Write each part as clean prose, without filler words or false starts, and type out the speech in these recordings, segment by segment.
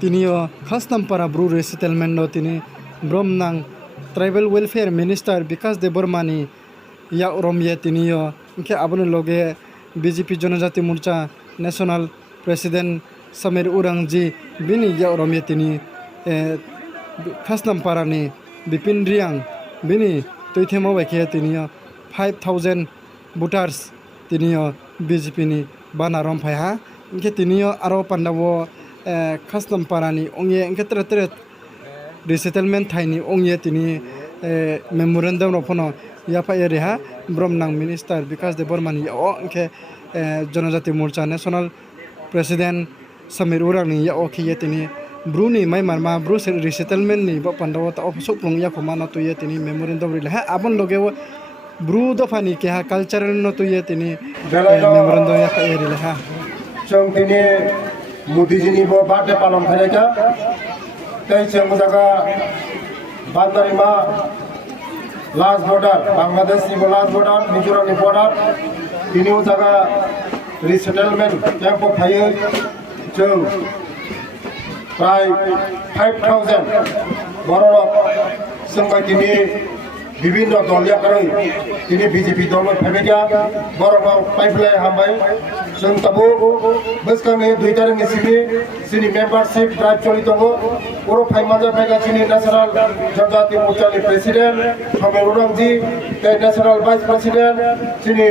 তিনিও খাসনামপারা Bru resettlement তিনি ব্রহ্মনাং tribal welfare minister বিকাশ দেববর্মানি ইয়া রমিয়ে তিনিও ইনকে আবনে লগে বিজেপি জনজাতি মোর্চা ন্যাশনাল প্রেসিডেন্ট समीर उरंगजी बिनी या रमिए तिनी खासनामपारानि बिपिन रियांग बिनी तैथेमा बायखे तिनियो 5000 भोटार्स तिनियो बीजेपी नि बानारम फायहा इनके तिनियो आरो पांडावो खासनामपारानि ओंगे इनके tere रिसेटलमेंट थाइनि ओंगे तिनी मेमोरेंडम रफनो याफा एरिहा ब्रह्मनां मिनिस्टार विकास देबबर्मानि ओ इनके जनजाति मोर्चा नेशनल प्रेसिडेंट समीर उरांगनि या ओखिये तिनी ब्रुनि माइ मारमा ब्रु रिसेटलमेंट नि बपंडाव त अफसो प्लुंग या खमाना तुये तिनी मेमोरेंडम रिले हा आबन लगेव ब्रु दफानि के हा कल्चरल न तुये तिनी मेमोरेंडम या एरिले हा जों तिनी मोदीजीनि बार्थडे पालन खालायगा तै जों जागा बान्दारिमा लास्ट बॉर्डर बांग्लादेश नि लास्ट बॉर्डर मिजोराम नि बॉर्डर तिनी जागा रिसेटलमेंट कैंप फायो जों प्राय 5000 बर'क जोंबा दिनै विभिन्न दलिया करै दिनै बीजेपी दल फैबायगा बर'काव पाइपलाइन हामबाय जों ताबो बोसखांनि 2 तारिखनि सिमनि जोंनि मेम्बारशिप ड्राइभ चलि दङ बर' फाइमाजा फैगासिनो नेशनल जनजाति मोर्चानि प्रेसिडेन्ट समीर उरांजी नेशनल भाइस प्रेसिडेन्ट जोंनि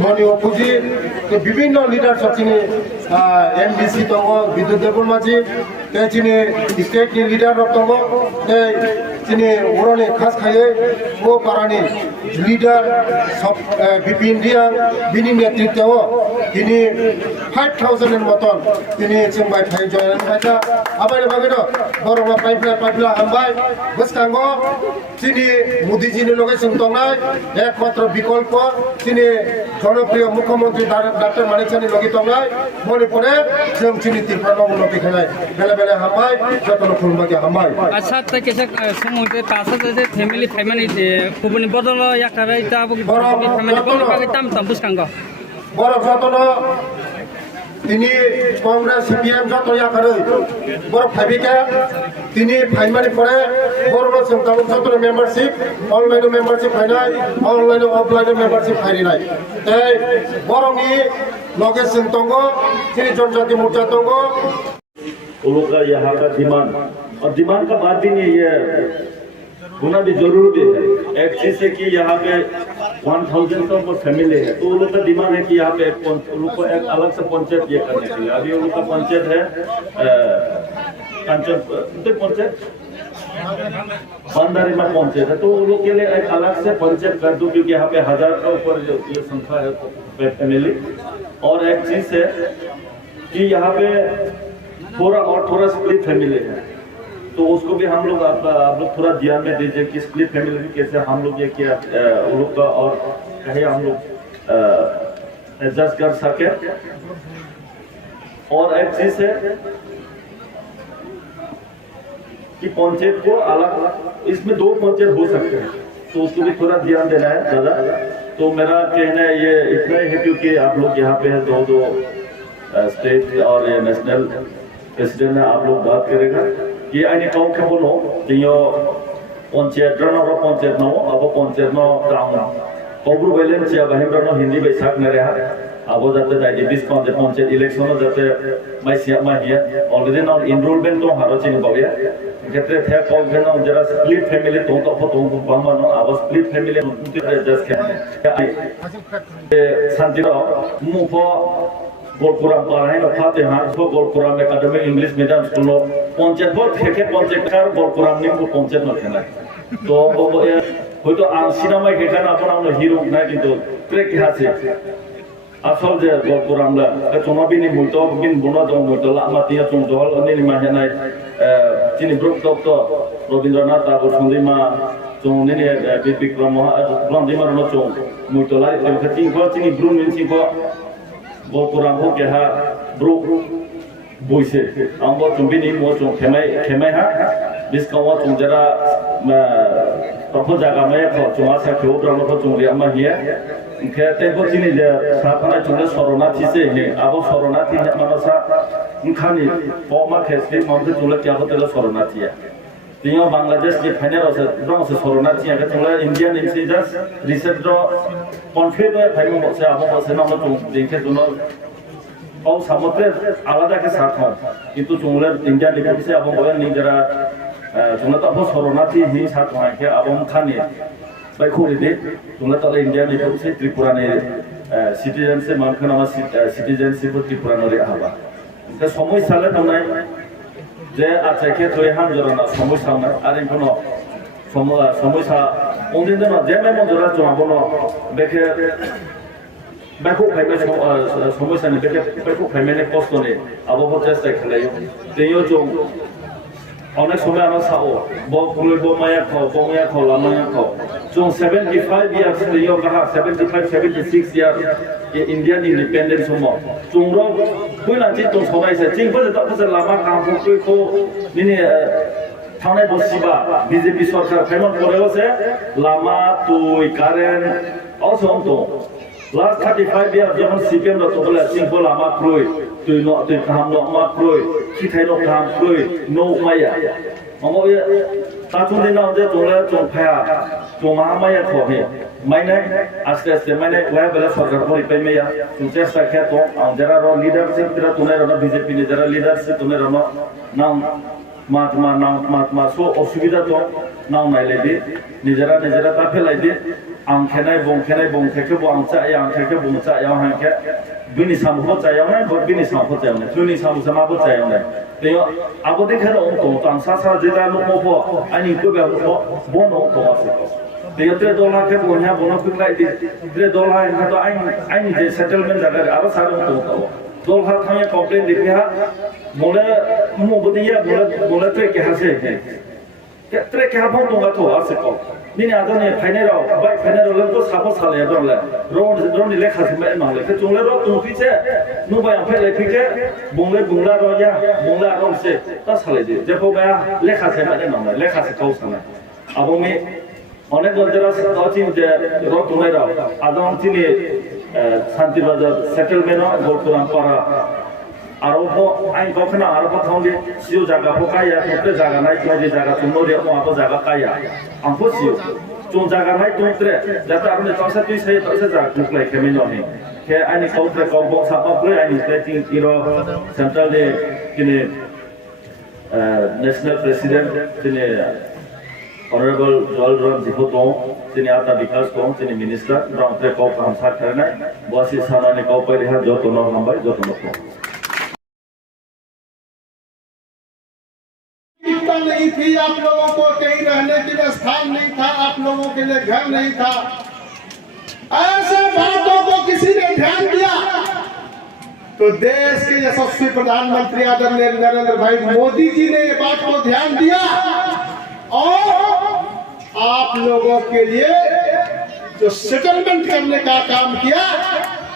मनि अपुजी विभिन्न लीडर्स चिनी एमडीसी दङ विद्युत देबबर्माजी चिनी स्टेट नि लीडर दङ चिनी उरनि खास खायै वो पारानि लीडर सब बिपिन रियांग बिनि नेतृत्वआव दिनै 5000 नि मतन दिनै जों बाय थाय जयन फायदा आबायनो बागैनो बर'मा पाइपलाइन हामबाय बोसखांगो चिनी मोदीजीनि लगे जों दंनाय एकमात्र विकल्प चिनी जनप्रिय मुख्यमंत्री डॉक्टर मानिकसानि लगे दंनाय मणिपुरे जों चिनी त्रिपुरा नमूना देखायनाय बेले बेले हामबाय जतन खुलमागे हामबाय अच्छा त केसे समूहते तासा जे फैमिली फैमिली खुबनि बदल याकारै ताबो फैमिली बदल बागै ताम ताम बुसखांगो बर' जतन তিনি কংগ্রেস সিপিএম যত ইয়াকাरै बर' फाइबिका তিনি फाइमानि परे बर' जों गाबोन जतन मेम्बारशिप अनलाइन मेम्बारशिप फायनाय अनलाइन अफलाइन मेम्बारशिप फायनाय ताই बर'नि लगे जों दङ তিনি जनजाति मोर्चा दङ उन लोग का यहाँ का डिमांड और डिमांड का बात भी नहीं है होना भी जरूरी भी है एक चीज है कि यहाँ पे 1000 तो फैमिली है तो उन लोग का डिमांड है कि यहाँ पे उन लोग को एक अलग से पंचायत ये करने के लिए अभी उन लोग का पंचायत है पंचायत बंदारीमा पंचायत है तो उन लोग के लिए एक अलग से पंचायत कर दूं क्योंकि यहाँ पे 1000 का ऊपर ये संख्या है फैमिली और एक चीज है कि यहाँ पे थोड़ा स्प्लिट फैमिली है तो उसको भी हम लोग आप लोग थोड़ा ध्यान में दीजिए कि स्प्लिट फैमिली में कैसे हम लोग ये किया उन लोग का और कहीं हम लोग एडजस्ट कर सके और एक चीज है कि पंचायत को अलग इसमें 2 पंचायत हो सकते हैं तो उसको भी थोड़ा ध्यान देना है ज्यादा तो मेरा कहना है ये इतना ही है क्योंकि आप लोग यहाँ पे है दो स्टेट और ये नेशनल प्रेसिडेंट है आप लोग बात करेगा कि आइनि काउ के बोलो दियो पंचायत रनो रो पंचायत नो अब पंचायत नो टाउन कबुर बैलेंस या बहिमरनो हिंदी बैसाख न रहा अब जाते दाइदि 20 पंचायत इलेक्शन जाते माइसिया माहिया ऑलरेडी नाउ एनरोलमेंट तो हारो चिनि बावया क्षेत्र थे काउ के नो जरा स्प्लिट फैमिली तो बामनो अब स्प्लिट फैमिली जस्ट के शांतिरो मुफो गोलपुरा पढ़ाई न फाते हां तो गोलपुरा में academy English medium school panchayat बहुत थे पंचायत कार गोलपुरा में को पंचायत न खेला तो হয়তো সিনেমায় এখানে আপনারা হিরো না কিন্তু ট্রেক আছে আসল যে গোলপুরা আমরা তোমাবিনি মুতো বিন বনা দং মুতো আমাতিয়া চং দল অনি মাহেনাই চিনি গ্রুপ দপ্ত রবীন্দ্রনাথ ঠাকুর সন্দিমা চং নিনি বিক্রম রন্দিমা ন চং মুতোলাই চিনি চিনি ব্রুন মিনসিকো गोलपुरा हो के हा ब्रो बोइसे आंबो चुंबिनी मो चुं खेमाय हा बिस्कावा चुं जरा तब जगह में चुमा सा खेव ब्रह्म चुंगली हिया इनके तेको चिनी जे साफना चुंगे शरणार्थी से हे अब शरणार्थी मानसा इनखानी पमा खेसली मानसे चुंगे क्या होते शरणार्थी है तियो बांग्लादेश के फाइनल से ब्रह्म से शरणार्थी है चुंगे इंडियन इंसिजस रिसेंट कॉन्फ्लिक्ट में फाइनल से अब से नाम चुंग देखे जुनो और समुद्र आलादा के साथ हो किंतु चुंगे इंडियन लिपि से अब नहीं जरा चुंगे तो अब शरणार्थी ही साथ हो के अब खानी बाय खोलिदे तुंगा तले इंडिया नि से त्रिपुरा ने सिटीजन से मानखना सिटीजनशिप त्रिपुरा ने हाबा ते समस्या ले तनाय जे आचाके थय हाम जरना समस्या ना आरो कोनो समस्या ओंदिन न जे मे मजरा जमाबनो बेखे बायखौ फाइमे समस्या ने बेखे बायखौ फाइमे ने कष्ट ने आबो चेष्टा खालायो तेयो जो अनेक समय आना साओ बुले बोमाया खो लामाया खो जो 75 years लियो कहा 75 76 years ये इंडियन इंडिपेंडेंस होमो जोंरो कोइला जी तो सबाय से जिंबो तो लामा काम को निने थाने बसिबा बीजेपी सरकार पेमेंट करेओ से लामा तुई कारेन्ट also तो last 35 years जब सीपीएम रो तो बोले जिंबो लामा क्रोय तुई नो तुई काम नो मा क्रोय खिथाय नो काम क्रोय नो माया ममो ये ताचुं दिना जे जोला जोंफाया जोमा माया खोहे माइने आस्ते आस्ते माइने वाय बेला सरकार को रिपेन मेया चेष्टा खे तो आं जरा रो लीडरशिप जरा तुने रो बीजेपी ने जरा लीडरशिप तुने रो नाम महात्मा सो असुविधा तो नाव नायलेदि निजरा ताफेलायदि आं खेनाय बंखेखे बो आं चाय आं खेखे बं चायाव हांखे बिनि सामखो चायाव नाय बिनि सामखो चायाव नाय तुनि सामखो माबो चायाव नाय तेयो आबो देखारो तो तांसा सा जेदा नमोफो आनि कोबे बोनो तो आसे तेयो ते दोला के बोन्या बोनो कुलायदि ते दोला इनका तो आइन जे सेटलमेंट जागा आरो सारो तो दोला थांया कंप्लेन दिखिया मोले मो बदिया मोले ट्रे के हासे के ट्रे के हाबो तो गातो आसे को निने आदने फाइनेराव बाय फाइनेराव लंगो साबो साले दंले रोन नि लेखा से माले के जोंले रो तुंफिसे नु बाय आफे लेखिके बुंले बुंला रोया बुंला रोम से ता साले दे जेखौ बाय लेखा से माने नंले लेखा से कौ साना आबो मे अनेक गजरा तचिन जे रो तुनेराव आदम तिनि शांति बाजार सेटलमेंट गोलपुराम पारा आरो आइन गखना आरो थांगे सिउ जागा फकाया तोते जागा नाय जे जागा तुमनो रे माबो जागा काया आंखो सिउ जों जागा नाय तोत्रे जाता आरो तसा तुइ से तसा जागा कुक्लाय केमिनो ने के आइनि कौत्रे कौबो साबा प्ले आइनि स्टेटिंग इरो सेंट्रल दे किने नेशनल प्रेसिडेंट किने Honorable Joel Ron Ziputo, sini Ata Vikas Kong, sini Minister, Rang Tre Kau Kamsa Karena, Buasi Sana Ni Kau Pai Lihat Joto Nor Hambai Joto Nor. नहीं थी आप लोगों को कहीं रहने के लिए स्थान नहीं था आप लोगों के लिए घर नहीं था ऐसे बातों को किसी ने ध्यान दिया तो देश के यशस्वी प्रधानमंत्री आदरणीय नरेंद्र भाई मोदी जी ने ये बात को ध्यान दिया और आप लोगों के लिए जो सेटलमेंट करने का काम किया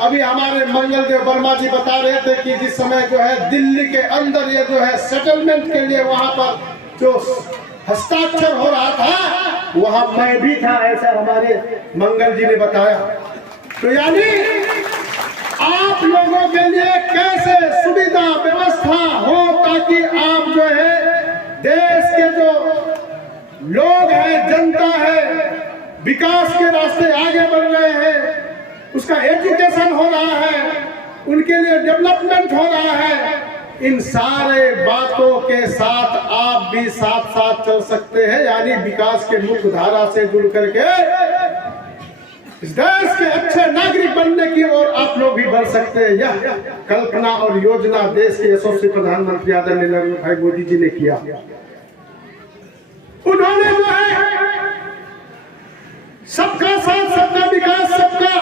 अभी हमारे मंगल देव वर्मा जी बता रहे थे कि जिस समय जो है दिल्ली के अंदर ये जो है सेटलमेंट के लिए वहां पर जो हस्ताक्षर हो रहा था वहां मैं भी था ऐसा हमारे मंगल जी ने बताया तो यानी आप लोगों के लिए कैसे सुविधा व्यवस्था हो ताकि आप जो है देश के जो लोग हैं जनता है विकास के रास्ते आगे बढ़ रहे हैं उसका एजुकेशन हो रहा है उनके लिए डेवलपमेंट हो रहा है इन सारे बातों के साथ आप भी साथ साथ चल सकते हैं यानी विकास के मुख्य धारा से जुड़ करके इस देश के अच्छे नागरिक बनने की ओर आप लोग भी बढ़ सकते हैं यह कल्पना और योजना देश के यशस्वी प्रधानमंत्री आदरणीय नरेंद्र भाई मोदी जी ने किया उन्होंने जो है सबका साथ सबका विकास सबका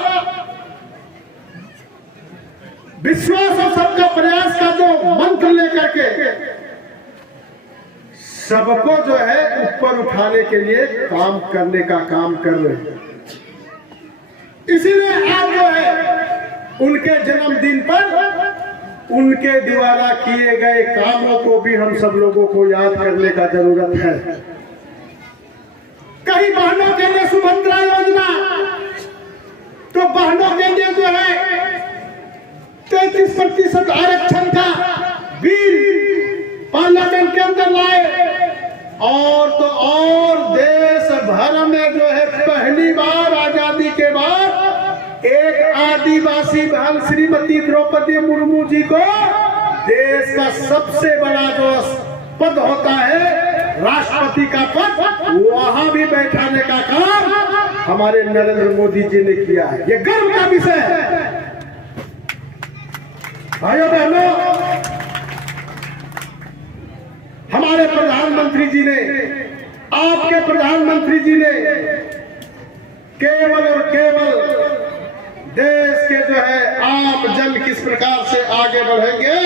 विश्वास और सबका प्रयास का जो मंत्र लेकर के सबको जो है ऊपर उठाने के लिए काम करने का काम कर रहे हैं इसीलिए आज जो है उनके जन्मदिन पर उनके द्वारा किए गए कामों को भी हम सब लोगों को याद करने का जरूरत है कहीं बहनों के लिए सुभद्रा योजना, तो बहनों के लिए जो है 33% आरक्षण का बिल पार्लियामेंट के अंदर लाए। और तो और देश भर में जो है पहली बार आजादी के बाद एक आदिवासी बहन श्रीमती द्रौपदी मुर्मू जी को देश का सबसे बड़ा जो पद होता है राष्ट्रपति का पद, वहां भी बैठाने का काम हमारे नरेंद्र मोदी जी ने किया है। ये गर्व का विषय है। भाइयों बहनों, हमारे प्रधानमंत्री जी ने, आपके प्रधानमंत्री जी ने केवल और केवल देश के जो है आम जन किस प्रकार से आगे बढ़ेंगे